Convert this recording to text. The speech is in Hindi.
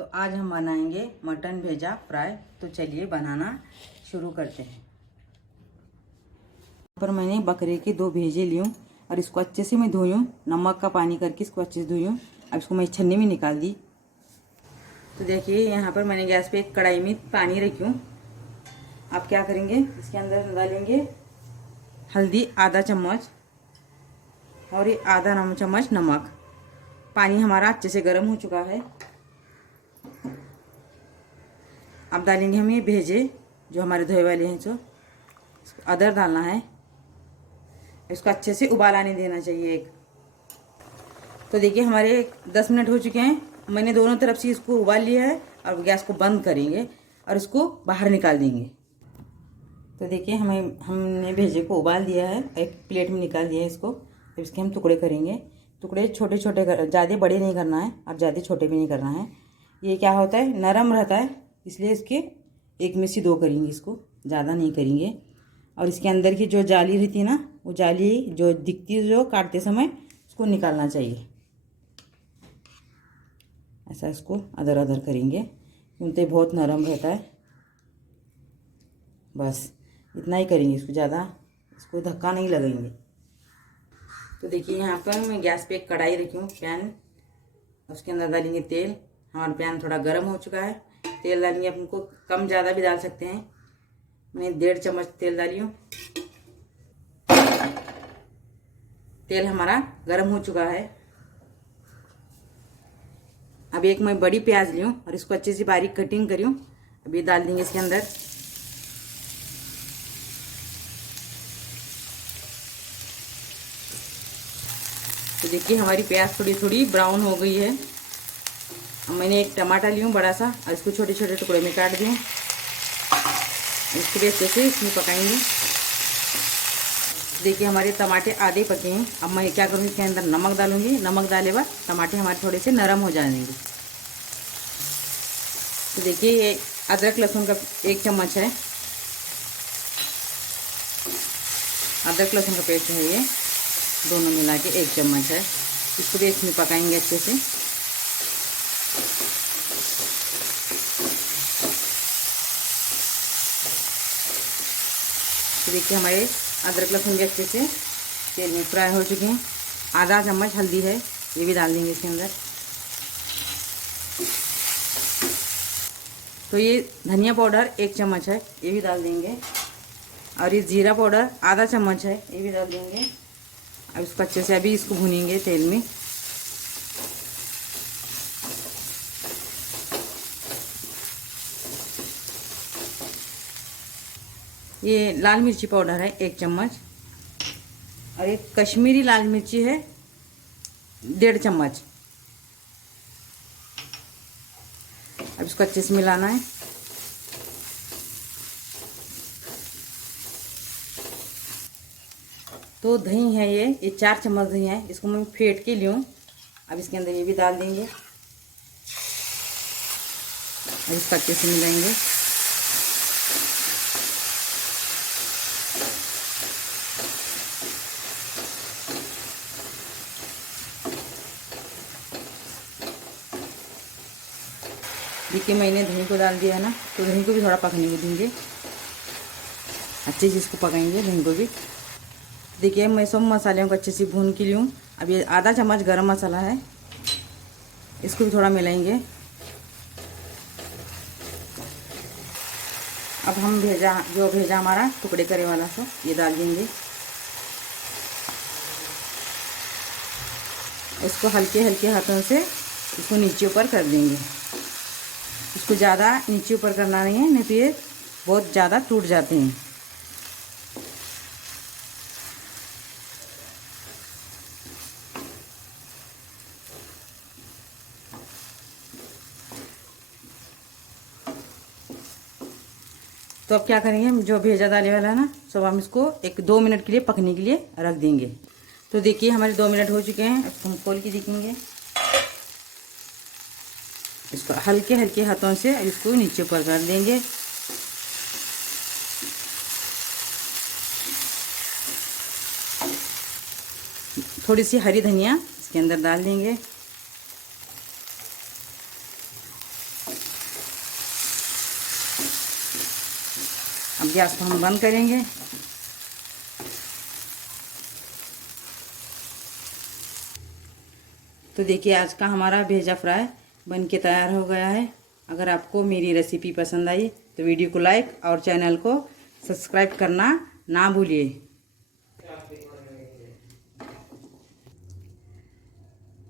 तो आज हम बनाएंगे मटन भेजा फ्राई। तो चलिए बनाना शुरू करते हैं। पर मैंने बकरे के 2 भेजे लिए हूँ और इसको अच्छे से मैं धोई हूँ, नमक का पानी करके इसको अच्छे से धोई हूँ। अब इसको मैं छन्नी में निकाल दी। तो देखिए यहाँ पर मैंने गैस पे एक कढ़ाई में पानी रखी हूँ। आप क्या करेंगे, इसके अंदर डालेंगे हल्दी आधा चम्मच और ये आधा चम्मच नमक। पानी हमारा अच्छे से गर्म हो चुका है। अब डालेंगे हम ये भेजे जो हमारे धोए वाले हैं, जो अदर डालना है। इसको अच्छे से उबाल आने देना चाहिए एक। तो देखिए हमारे 10 मिनट हो चुके हैं। मैंने दोनों तरफ से इसको उबाल लिया है और गैस को बंद करेंगे और इसको बाहर निकाल देंगे। तो देखिए हमने भेजे को उबाल दिया है, एक प्लेट में निकाल दिया है इसको। फिर इसके हम टुकड़े करेंगे। टुकड़े छोटे छोटे, ज़्यादा बड़े नहीं करना है और ज़्यादा छोटे भी नहीं करना है। ये क्या होता है, नरम रहता है, इसलिए इसके 1 में से 2 करेंगे, इसको ज़्यादा नहीं करेंगे। और इसके अंदर की जो जाली रहती है ना, वो जाली जो दिखती है जो काटते समय, उसको निकालना चाहिए। ऐसा इसको अदर अदर करेंगे क्योंकि बहुत नरम रहता है। बस इतना ही करेंगे, इसको ज़्यादा इसको धक्का नहीं लगाएंगे। तो देखिए यहाँ पर मैं गैस पे एक कढ़ाई रखी हूँ, पैन। उसके अंदर डालेंगे तेल। हमारा पैन थोड़ा गर्म हो चुका है। तेल डालेंगे, अपन को कम ज़्यादा भी डाल सकते हैं। मैं 1.5 चम्मच तेल डाली हूँ। तेल हमारा गर्म हो चुका है। अब एक मैं बड़ी प्याज ली हूँ और इसको अच्छे से बारीक कटिंग करी हूँ। अब ये डाल देंगे इसके अंदर। तो देखिए हमारी प्याज थोड़ी थोड़ी ब्राउन हो गई है। अब मैंने एक टमाटर ली हूँ बड़ा सा और इसको छोटे छोटे टुकड़े में काट दिए। इसको भी अच्छे से इसमें पकाएंगे। देखिए हमारे टमाटे आधे पके हैं। अब मैं क्या करूँगी, इसके अंदर नमक डालूंगी। नमक डाले बाद टमाटे हमारे थोड़े से नरम हो जाएंगे। तो देखिए ये अदरक लहसुन का 1 चम्मच है। अदरक लहसुन का पेस्ट है, ये दोनों मिला के 1 चम्मच है। इसको भी इसमें पकाएंगे अच्छे से। तो देखिए हमारे अदरक लहसुन भी अच्छे से तेल में फ्राई हो चुके हैं। आधा चम्मच हल्दी है, ये भी डाल देंगे इसके अंदर। तो ये धनिया पाउडर 1 चम्मच है, ये भी डाल देंगे। और ये जीरा पाउडर आधा चम्मच है, ये भी डाल देंगे। अब इसको अच्छे से अभी इसको भूनेंगे तेल में। ये लाल मिर्ची पाउडर है 1 चम्मच और एक कश्मीरी लाल मिर्ची है 1.5 चम्मच। अब इसको अच्छे से मिलाना है। तो दही है, ये 4 चम्मच दही है, इसको मैं फेंट के लूँ। अब इसके अंदर ये भी डाल देंगे और इसको अच्छे से मिलाएंगे। देखिए मैंने दही को डाल दिया है ना, तो दही को भी थोड़ा पकने को देंगे। अच्छे से इसको पकाएंगे दही को भी। देखिए मैं सब मसालों को अच्छे से भून के लूँ। अब ये आधा चम्मच गरम मसाला है, इसको भी थोड़ा मिलाएंगे। अब हम भेजा हमारा टुकड़े करे वाला सो ये डाल देंगे। इसको हल्के हल्के हाथों से इसको नीचे ऊपर कर देंगे। इसको ज़्यादा नीचे ऊपर करना नहीं है, नहीं तो ये बहुत ज़्यादा टूट जाते हैं। तो अब क्या करेंगे, हम जो भेजा डाले वाला है ना, सब हम इसको 1-2 मिनट के लिए पकने के लिए रख देंगे। तो देखिए हमारे 2 मिनट हो चुके हैं। इसको हम खोल के देखेंगे। इसको हल्के हल्के हाथों से इसको नीचे ऊपर कर देंगे। थोड़ी सी हरी धनिया इसके अंदर डाल देंगे। अब गैस को हम बंद करेंगे। तो देखिए आज का हमारा भेजा फ्राई बन के तैयार हो गया है। अगर आपको मेरी रेसिपी पसंद आई तो वीडियो को लाइक और चैनल को सब्सक्राइब करना ना भूलिए।